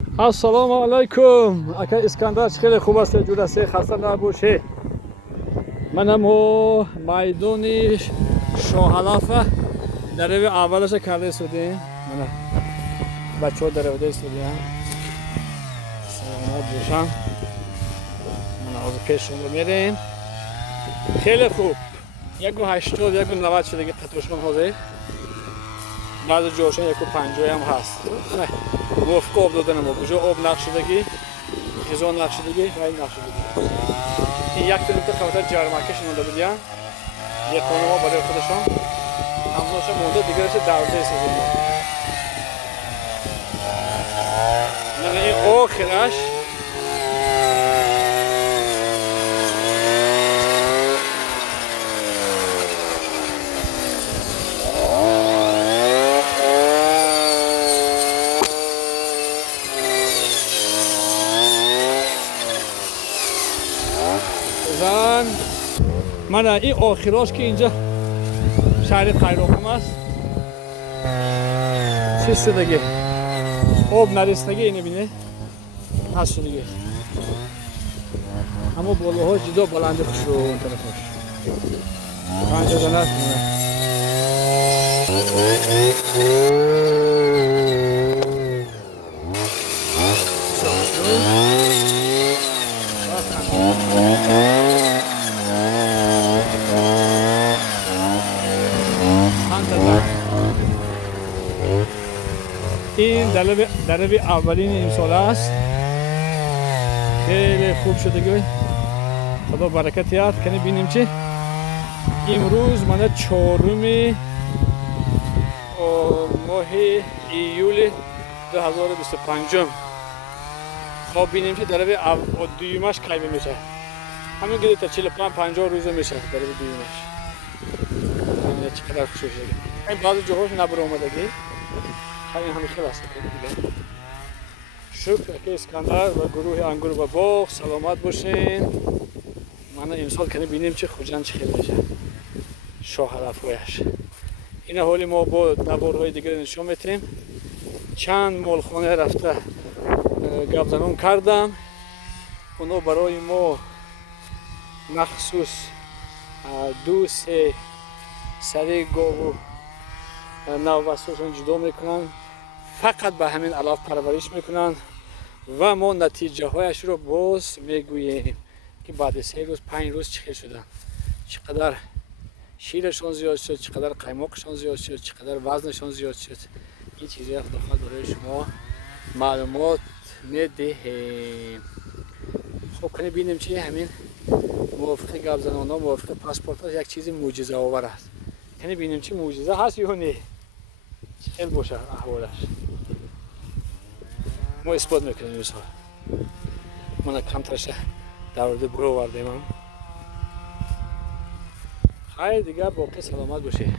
السلام علیکم. اکا اسکندر خیلی خوب است، جور است، خسته نباشه. منم میدان شاهلافه در روی اولش کرده شدیم. من بچه ها در روی شدیم. سلامت باشم. من از پیشون رو میریم. خیلی خوب. 180 190 شده قطعشون حاضر. بعض جاشون 150 هم هست. موافق آب دادن ما کجا آب نقشدگی خزان نقشدگی رای نقشدگی این یک تا خاطر جرمکش مونده بودیم. یک خانه ما برای خودشان همزاش مونده دیگرش دورده سازیم. من این آخرش من این آخراش که اینجا شهر قیراقم است چیز شدگی آب نرسیدگی اینه بینه هست شدگی اما بالاها جدا بلنده خوش اون طرفش پنجه زنه است این دلوی اولین امسال است. خیلی خوب شده گوی خدا برکت یاد کنه. بینیم چی امروز من 4 ماه ایول 2025 خب بینیم که دلوی دویمش کلیمه میشه. همین گده تا 45-50 روزه میشه دلوی دویمش. همین چقدر خوش شده. این بعضی جاهاش نبر اومدگی همین خیلی است دیگه. شکر که اسکندر و گروه انگور و باغ سلامت باشین. من امسال کنه بینیم چه خوجن چه خیلی میشه شاهرفایش. این حالی ما با نوارهای دیگر نشون میتیم. چند مالخانه رفته گپ زنون کردم. اونا برای ما مخصوص 2-3 سری گاو نوبستشون جدا میکنن. فقط به همین علاف پرورش میکنن و ما نتیجه هایش رو باز میگوییم که بعد 3 روز 5 روز چخیل شدن، چقدر شیرشون زیاد شد، چقدر قیماقشون زیاد شد، چقدر وزنشون زیاد شد. این چیزی داخل برای شما معلومات میدهیم. خب کنه بینیم چی همین موافق گپ زنان ها موافق پاسپورت ها یک چیز معجزه آور است. کنه بینیم چی معجزه هست یا نه. خیلی باشه احوالش. ما اثبات میکنیم این سال. من کمترش دورده برو وردیم هم. خیلی دیگه باقی سلامت باشه.